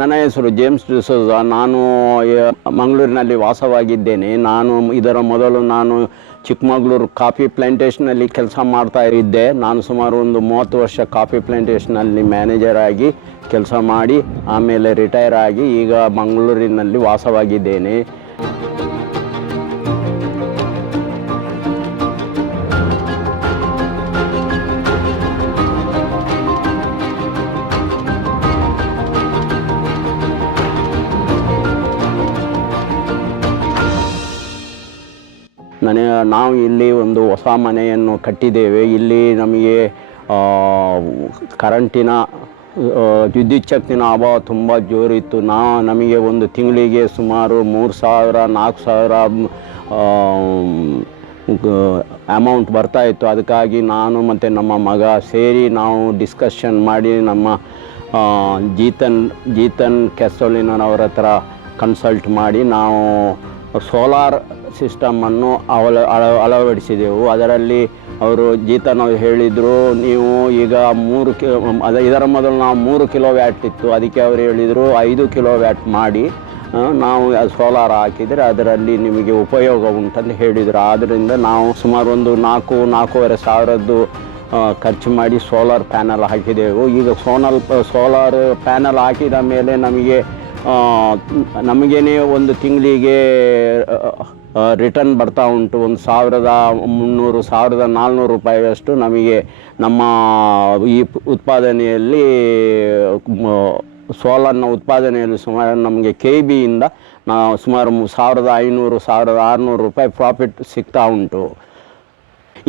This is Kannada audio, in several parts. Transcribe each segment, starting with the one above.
ನನ್ನ ಹೆಸರು ಜೇಮ್ಸ್ ಡಿಸೋಜ. ನಾನು ಮಂಗಳೂರಿನಲ್ಲಿ ವಾಸವಾಗಿದ್ದೇನೆ. ಇದರ ಮೊದಲು ನಾನು ಚಿಕ್ಕಮಗಳೂರು ಕಾಫಿ ಪ್ಲಾಂಟೇಷನಲ್ಲಿ ಕೆಲಸ ಮಾಡ್ತಾ ಇದ್ದೆ. ನಾನು ಸುಮಾರು ಒಂದು 30 ವರ್ಷ ಕಾಫಿ ಪ್ಲಾಂಟೇಷನಲ್ಲಿ ಮ್ಯಾನೇಜರ್ ಆಗಿ ಕೆಲಸ ಮಾಡಿ ಆಮೇಲೆ ರಿಟೈರ್ ಆಗಿ ಈಗ ಮಂಗಳೂರಿನಲ್ಲಿ ವಾಸವಾಗಿದ್ದೇನೆ. ನಾವು ಇಲ್ಲಿ ಒಂದು ಹೊಸ ಮನೆಯನ್ನು ಕಟ್ಟಿದ್ದೇವೆ. ಇಲ್ಲಿ ನಮಗೆ ಕರೆಂಟಿನ ವಿದ್ಯುತ್ ಶಕ್ತಿನ ಅಭಾವ ತುಂಬ ಜೋರಿತ್ತು. ನಮಗೆ ಒಂದು ತಿಂಗಳಿಗೆ ಸುಮಾರು 3,000-4,000 ಅಮೌಂಟ್ ಬರ್ತಾಯಿತ್ತು. ಅದಕ್ಕಾಗಿ ನಾನು ಮತ್ತು ನಮ್ಮ ಮಗ ಸೇರಿ ನಾವು ಡಿಸ್ಕಷನ್ ಮಾಡಿ ನಮ್ಮ ಜೀತನ್ ಕೆಸೋಲಿನವರ ಹತ್ರ ಕನ್ಸಲ್ಟ್ ಮಾಡಿ ನಾವು ಸೋಲಾರ್ ಸಿಸ್ಟಮನ್ನು ಅಳವಡಿಸಿದೆವು. ಅದರಲ್ಲಿ ಅವರು ಜೀತನವರು ಹೇಳಿದರು, ನೀವು ಈಗ ಇದರ ಮೊದಲು ನಾವು 3 ಕಿಲೋವ್ಯಾಟ್ ಇತ್ತು, ಅದಕ್ಕೆ ಅವರು ಹೇಳಿದರು 5 ಕಿಲೋವ್ಯಾಟ್ ಮಾಡಿ ನಾವು ಸೋಲಾರ್ ಹಾಕಿದರೆ ಅದರಲ್ಲಿ ನಿಮಗೆ ಉಪಯೋಗ ಉಂಟಂತ ಹೇಳಿದರು. ಆದ್ದರಿಂದ ನಾವು ಸುಮಾರು ಒಂದು 4,500 ಸಾವಿರದ್ದು ಖರ್ಚು ಮಾಡಿ ಸೋಲಾರ್ ಪ್ಯಾನಲ್ ಹಾಕಿದೆವು. ಈಗ ಸೋಲಾರ್ ಪ್ಯಾನಲ್ ಹಾಕಿದ ಮೇಲೆ ನಮಗೇನೆ ಒಂದು ತಿಂಗಳಿಗೆ ರಿಟರ್ನ್ ಬರ್ತಾ ಉಂಟು. 1,300-1,400 ರೂಪಾಯಿಯಷ್ಟು ನಮಗೆ ನಮ್ಮ ಈ ಉತ್ಪಾದನೆಯಲ್ಲಿ ಸೋಲಾರ್ನ ಉತ್ಪಾದನೆಯಲ್ಲಿ ಸುಮಾರು ನಮಗೆ KB-ಯಿಂದ ಸುಮಾರು 1,500-1,600 ರೂಪಾಯಿ ಪ್ರಾಫಿಟ್ ಸಿಗ್ತಾ ಉಂಟು.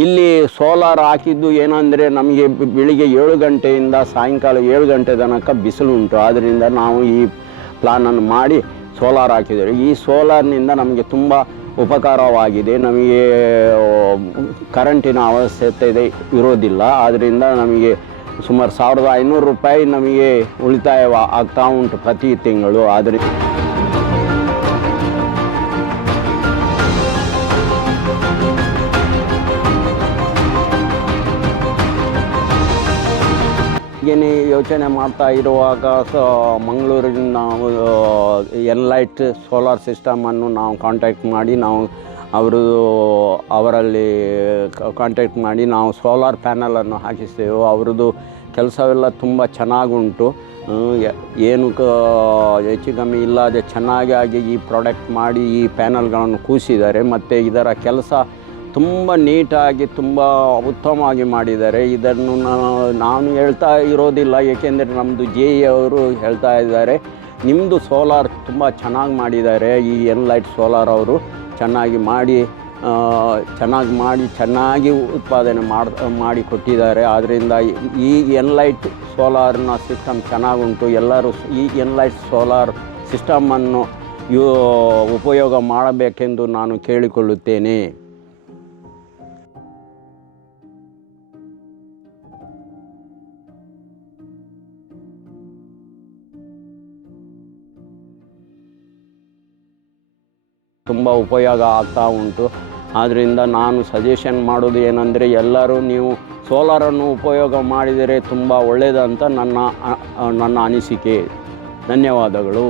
ಇಲ್ಲಿ ಸೋಲಾರ್ ಹಾಕಿದ್ದು ಏನಂದರೆ ನಮಗೆ ಬೆಳಿಗ್ಗೆ 7 ಗಂಟೆಯಿಂದ ಸಾಯಂಕಾಲ 7 ಗಂಟೆ ತನಕ ಬಿಸಿಲು ಉಂಟು. ಆದ್ದರಿಂದ ನಾವು ಈ ಪ್ಲಾನನ್ನು ಮಾಡಿ ಸೋಲಾರ್ ಹಾಕಿದ್ದೇವೆ. ಈ ಸೋಲಾರ್ನಿಂದ ನಮಗೆ ತುಂಬ ಉಪಕಾರವಾಗಿದೆ. ನಮಗೆ ಕರೆಂಟಿನ ಅವಶ್ಯಕತೆ ಇರೋದಿಲ್ಲ. ಆದ್ದರಿಂದ ನಮಗೆ ಸುಮಾರು 1,500 ರೂಪಾಯಿ ನಮಗೆ ಉಳಿತಾಯ ಆಗ್ತಾ ಉಂಟು ಪ್ರತಿ ತಿಂಗಳು. ಆದ್ದರಿಂದ ಹೀಗೇ ಯೋಚನೆ ಮಾಡ್ತಾ ಇರುವಾಗ ಮಂಗಳೂರಿನ ನಾವು ಎನ್ಲೈಟ್ ಸೋಲಾರ್ ಸಿಸ್ಟಮನ್ನು ನಾವು ಕಾಂಟ್ಯಾಕ್ಟ್ ಮಾಡಿ ಅವರಲ್ಲಿ ಕಾಂಟ್ಯಾಕ್ಟ್ ಮಾಡಿ ನಾವು ಸೋಲಾರ್ ಪ್ಯಾನಲನ್ನು ಹಾಕಿಸ್ತೇವೆ. ಅವರದ್ದು ಕೆಲಸವೆಲ್ಲ ತುಂಬ ಚೆನ್ನಾಗುಂಟು. ಏನು ಹೆಚ್ಚು ಕಮ್ಮಿ ಇಲ್ಲದೆ ಚೆನ್ನಾಗಿ ಈ ಪ್ರಾಡಕ್ಟ್ ಮಾಡಿ ಈ ಪ್ಯಾನಲ್ಗಳನ್ನು ಕೂರಿಸಿದ್ದಾರೆ. ಮತ್ತು ಇದರ ಕೆಲಸ ತುಂಬ ನೀಟಾಗಿ ತುಂಬ ಉತ್ತಮವಾಗಿ ಮಾಡಿದ್ದಾರೆ. ಇದನ್ನು ನಾನು ಹೇಳ್ತಾ ಇರೋದಿಲ್ಲ, ಏಕೆಂದರೆ ನಮ್ಮದು JE ಅವರು ಹೇಳ್ತಾ ಇದ್ದಾರೆ, ನಿಮ್ಮದು ಸೋಲಾರ್ ತುಂಬ ಚೆನ್ನಾಗಿ ಮಾಡಿದ್ದಾರೆ. ಈ ಎನ್ಲೈಟ್ ಸೋಲಾರ್ ಅವರು ಚೆನ್ನಾಗಿ ಚೆನ್ನಾಗಿ ಉತ್ಪಾದನೆ ಮಾಡಿ ಕೊಟ್ಟಿದ್ದಾರೆ. ಆದ್ದರಿಂದ ಈ ಎನ್ಲೈಟ್ ಸೋಲಾರ್ನ ಸಿಸ್ಟಮ್ ಚೆನ್ನಾಗುಂಟು. ಎಲ್ಲರೂ ಈ ಎನ್ಲೈಟ್ ಸೋಲಾರ್ ಸಿಸ್ಟಮನ್ನು ಉಪಯೋಗ ಮಾಡಬೇಕೆಂದು ನಾನು ಕೇಳಿಕೊಳ್ಳುತ್ತೇನೆ. ತುಂಬ ಉಪಯೋಗ ಆಗ್ತಾ ಉಂಟು. ಆದ್ದರಿಂದ ನಾನು ಸಜೆಷನ್ ಮಾಡೋದು ಏನಂದರೆ, ಎಲ್ಲರೂ ನೀವು ಸೋಲಾರನ್ನು ಉಪಯೋಗ ಮಾಡಿದರೆ ತುಂಬ ಒಳ್ಳೆಯದಂತ ನನ್ನ ಅನಿಸಿಕೆ. ಧನ್ಯವಾದಗಳು.